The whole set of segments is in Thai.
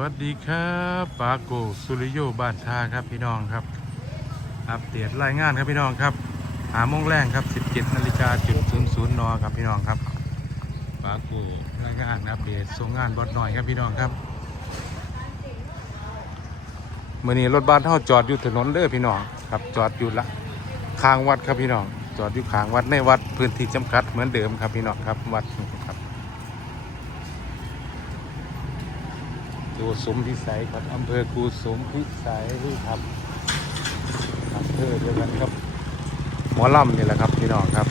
วัสดีครับปาโกสุริโยบ้านท่าครับพี่น้องครับ อัปเดตรายงานครับพี่น้องครับ หาโมงแรงครับ 17นาฬิกาจุดศูนย์ศูนย์นครับพี่น้องครับปาโกรายงานอัปเดตส่งงานบดหน่อยครับพี่น้องครับเมื่อนี้รถบ้านเท่าจอดอยู่ถนนเด้อพี่น้องครับจอดอยู่ละข้างวัดครับพี่น้อง จอดอยู่ข้างวัดในวัดพื้นที่จำกัดเหมือนเดิมครับพี่น้องครับวัด คูสมพิสัยครับอำเภอกูสมพิสัยครับอำเภอเดียวกันครับ หมอลำนี่แหละครับพี่น้องครับ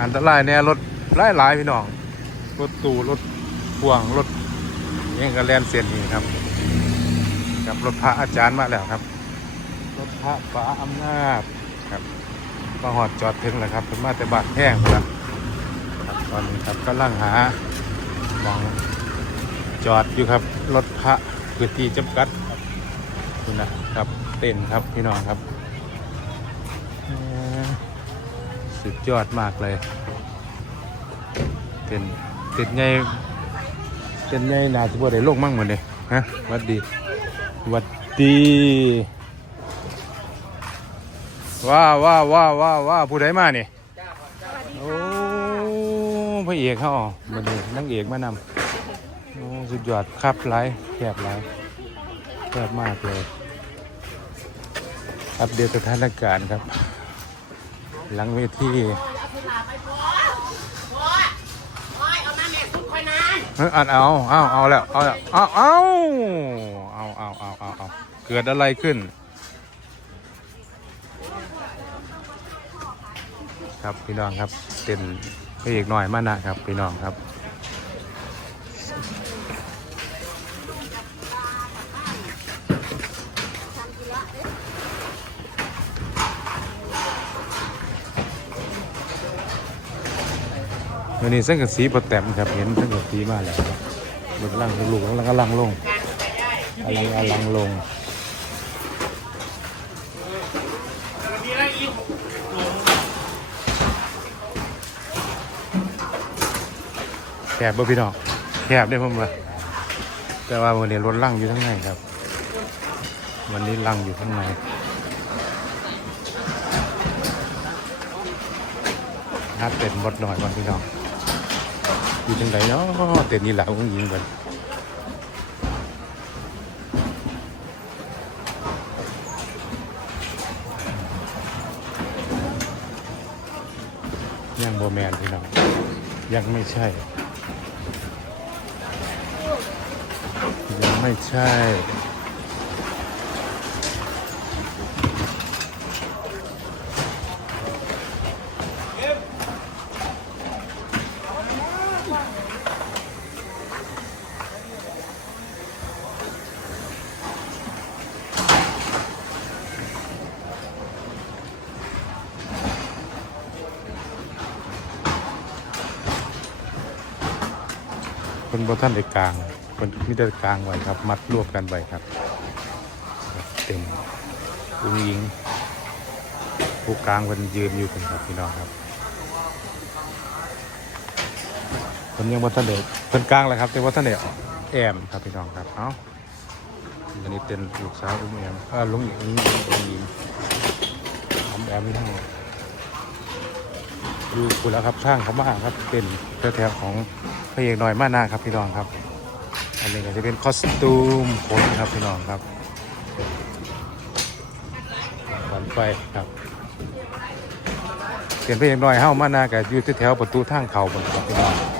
อันตรายเนี่ยรถหลายหลายๆพี่น้องรถตู้รถพ่วงรถเองก็แลนเสียนนี่ครับกับรถพระอาจารย์มาแล้วครับ รถพระฟ้าอำนาจครับมาหอดจอดถึงแล้วครับเป็นมาแต่บาดแห้งแล้วครับตอนนี้ครับกำลังหามอง จอดอยู่ครับ รถพระพื้นที่จำกัดครับนี่นะครับเต้นครับพี่น้องครับ สุดยอดมากเลยเต้นเต้นใหญ่เต้นใหญ่น่าจะบ่ได้ลงมั่งเหมือนเลยฮะวัดดีวัดดีว้าวว้าวว้าวว้าว้าผู้ใดมาเนี่ยโอ้พระเอกเขาเหมือนนางเอกมานำ สุดยอดครับไลายแคบไลายแคบมากเลย อัปเดตสถานการณ์ครับ หลังเวทีเอ้ยอัดเอาเอาเอาแล้วเอาแล้วเอาเอาเอาเอาเอาเอาเอาเกิดอะไรขึ้น ครับพี่น้องครับเป็นพระเอกหน่อยมานะครับพี่น้องครับ วันนี้เส้นกับสีปแต้มครับเห็นเส้นกับสีมาแล้วครับมันกำลังลูกกำลังกำลังลงอันนี้กำลังลงแคบบ่พี่น้องแคบได้อมว่าแต่ว่าวันนี้รถลั่งอยู่ข้างในครับ วันนี้ลั่งอยู่ข้างในถ้าเต็นหมดหน่อยก่อนพี่น้อง อยู่ตรงไหนเนาะเต็นนี่หลังของยิงกันยังโบแมนพี่น้องยังไม่ใช่ ยังไม่ใช่ คนบนท่านได้กลางคนมิได้กลางไว้ครับ มัดรวบกันไว้ครับ เต็มอุ้งยิง ผู้กลางคนยืนอยู่กันครับพี่น้องครับ คนยังบนท่านเด็กคนกลางแหละครับแต่ว่าท่านเด็กแอมครับพี่น้องครับเอ้าอันนี้เป็นลูกสาวอุ้มแอมเออลุงหญิงลุงหญิงออมแอมนี่ทั้งอยู่คุณแล้วครับช่างเขามาครับเป็นแถวๆของพระเอกหน่อยมานาครับพี่น้องครับ อันนี้ก็จะเป็นคอสตูมคนครับพี่น้องครับขวัญไฟครับเปลี่ยนพระเอกหน่อยเข้ามานากับอยู่แถวประตูทางเขาบนครับพี่น้อง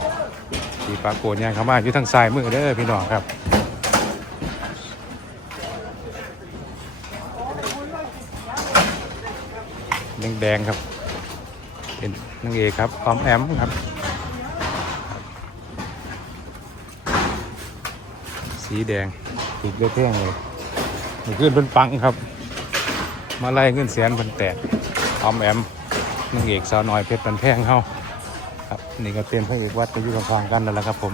สีปรากฏยางเขามาอยู่ทางซ้ายมือเด้อพี่น้องครับแดงๆครับ เป็นนางเอกครับออมแอมครับ สีแดงติดเลือดแท่งเลยมันขึ้นเป็นปังครับ มาไล่เงินแสนเป็นแตกออมแอมนางเอกสาวน้อยเพชรเป็นแพงเขา ครับนี่ก็เป็นพระเอกวัดก็อยู่ข้างกันนั่นแหละครับผม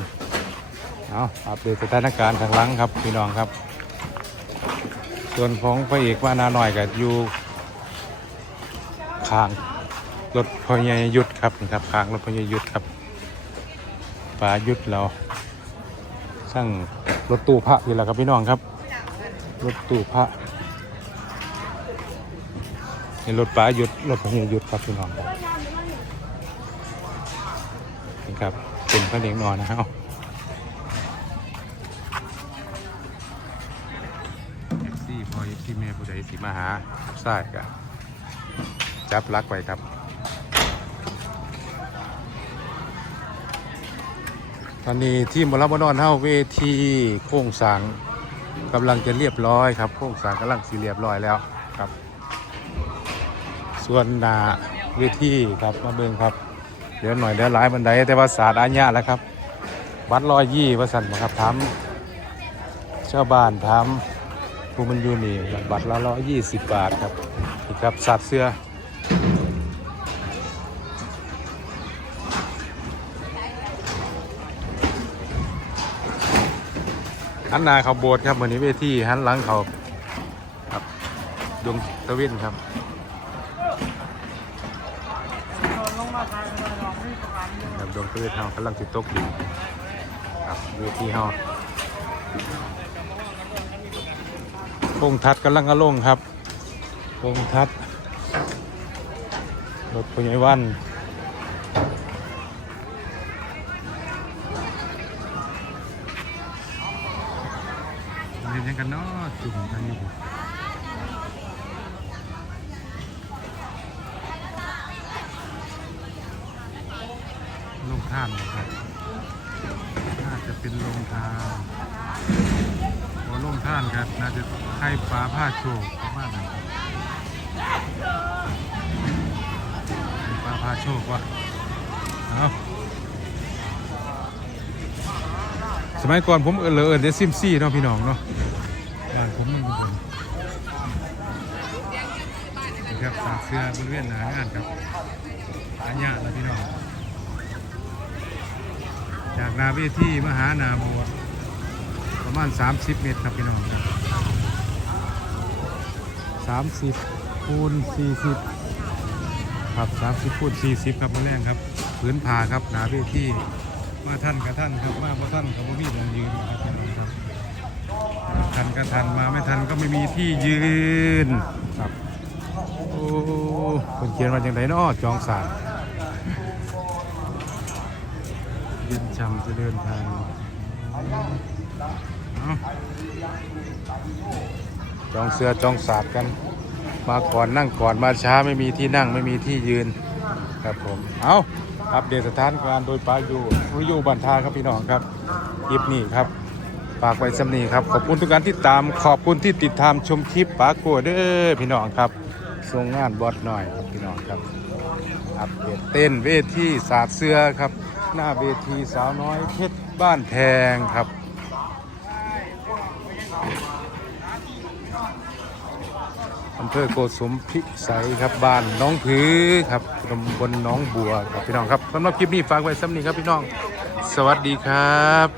เอาอัปเดตสถานการณ์ข้างหลังครับพี่น้องครับ ส่วนของพระเอกว่านาหน่อยกับอยู่ข้างรถพญายยุทธครับนี่ครับค้างรถพญายยุทธครับปลายุทธเราช่างรถตู้พระนี่แหละครับพี่น้องครับ รถตู้พระนี่รถป้าหยุดรถพระเฮียหยุดครับพี่น้องครับ ครับเป็นพระเลียงนอนนะครับเอฟซีพอเอฟซีแม่ผู้ใดสีมาหาครับใช่ครับจับลักไว้ครับตอนนี้ที่มรบนอนเฮาเวทีโค้งสร้างกำลังจะเรียบร้อยครับ โค้งสร้างกำลังสีเรียบร้อยแล้วครับ ส่วนนาเวทีครับมาเบิ่งครับ เดี๋ยวหน่อยเดี๋ยวหลายบันไดแต่ว่าศาสตร์อาญาแล้วครับวัดรอยยี่ว่าสันบ่ครับถามชาวบ้านถามผู้มันอยู่นี่บัตรละร้อยยี่สิบบาทครับนี่ครับสัตว์เสื้อหันหน้าเขาโบสถ์ครับวันนี้เวทีหันหลังเขาครับดวงตะเวนครับ ครับดวงตะเวนเฮากำลังติดตกดินครับเวทีเฮาพงทัดกำลังกระลงครับพงทัดรถพยวัน เรียนยังกันเนาะจุ่มกันอยู่ ท่านนะครับน่าจะเป็นลงทานพอลงท่านครับ น่าจะให้ฟ้าผ้าโชคประมาณนั้นครับให้ฟ้าผ้าโชควะเอาสมัยก่อนผมเออเลอเอินเดซิมซี่เนาะพี่น้องเนาะบ้านผมมันอยู่บนนี่ครับสาเสื้อบริเวณหน้างานครับอาญาแล้วพี่น้อง จากนาเวทีมหานาโบสถ์ประมาณ 30 เมตรครับพี่น้องครับ30คูณ40 ครับ 30คูณ40 ครับมาแรงครับพื้นผาครับนาเวทีมาท่านกับท่านครับมาพอท่านกับบ่มีที่ยืนครับพี่น้องครับทันก็ทันมาไม่ทันก็ไม่มีที่ยืนครับโอ้คนเขียนมาจังไดเนาะจองสาร เย็นช่ำจะเดินทางจองเสื้อจองสาดกัน มาก่อนนั่งก่อนมาช้าไม่มีที่นั่งไม่มีที่ยืนครับผม เอาอัปเดตสถานการณ์โดยปาอยู่วิวบันทาครับพี่น้องครับคลิปนี้ครับฝากไว้สำนีครับ ขอบคุณทุกการที่ตามขอบคุณที่ติดตามชมคลิปปากโกเด้อพี่น้องครับส่งงานบอสหน่อยครับพี่น้องครับ อัปเดตเต้นเวทีสาดเสื้อครับ หน้าเวทีสาวน้อยเพชรบ้านแพงครับ อำเภอโกสุมพิสัยครับบ้านน้องผือครับตำบลน้องบัวครับพี่น้องครับสำหรับคลิปนี้ฝากไว้ซ้ำนี้ครับพี่น้อง สวัสดีครับ